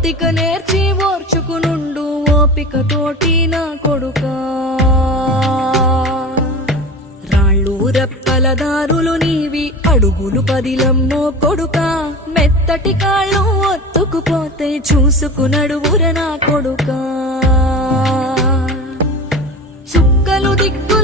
ఒద్దిక నేర్చి ఓర్చుకునుండు ఓపిక తోటి నా కొడుకా రాళ్ళు రెప్పల దారులు నీవి అడుగులు పదిలమ్మో కొడుకా మెత్తటి కాళ్ళు ఒత్తుకుపోతే చూసుకునడువుర నా కొడుకా చుక్కలు దిక్కు